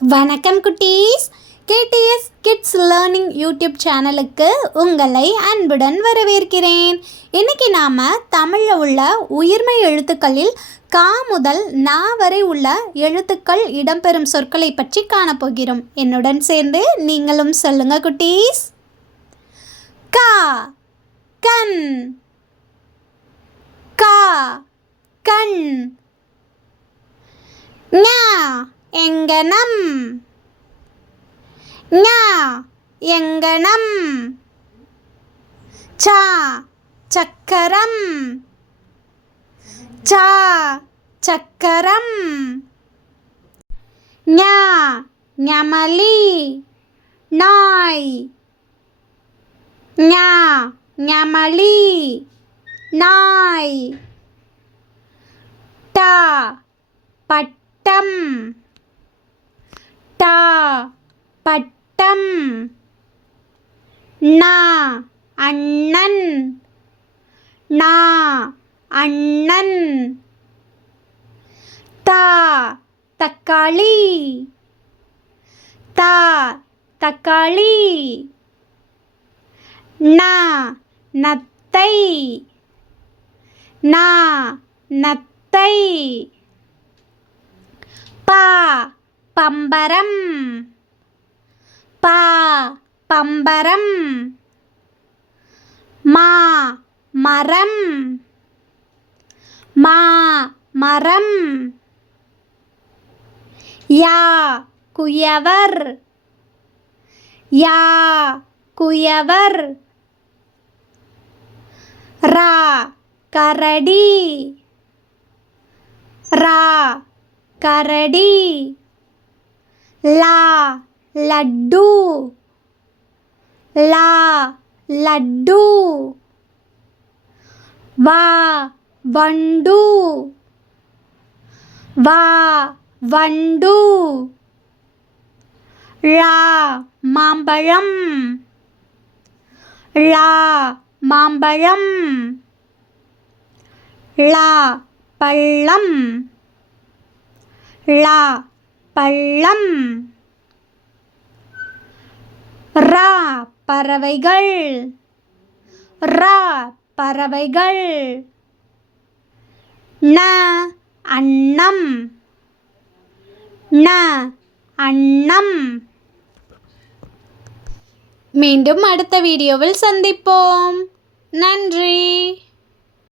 வணக்கம் குட்டீஸ். KDS kids learning YouTube சேனலுக்கு உங்களை அன்புடன் வரவேற்கிறேன். இன்னைக்கு நாம் தமிழில் உள்ள உயிர்மை எழுத்துக்களில் கா முதல் நா வரை உள்ள எழுத்துக்கள் இடம்பெறும் சொற்களை பற்றி காணப்போகிறோம். என்னுடன் சேர்ந்து நீங்களும் சொல்லுங்க குட்டீஸ். கா கண் கா கண். எங்கனம்? ஞா எங்கனம்? சா சக்கரம்? சா சக்கரம்? ஞா ஞமலி? நாய்? ஞா ஞமலி? நாய்? டா பட்டம்? பட்டம். நா அண்ணன். நா அண்ணன். தா தக்காளி. தா தக்காளி. நா நத்தை. நா நத்தை. பா பம்பரம். பா பம்பரம். மா மரம். மா மரம். யா குயவர். யா குயவர். ரா கரடி. ரா கரடி. லா ലഡ്ഡു ല ലഡ്ഡു വാ വണ്ടു. വാ വണ്ടു. ഴ മാമ്പഴം. ഴ മാമ്പഴം. ള പള്ളം. ള പള്ളം. ரா பறவைகள். ரா பறவைகள். ந அன்னம். ந அன்னம். மீண்டும் அடுத்த வீடியோவில் சந்திப்போம். நன்றி.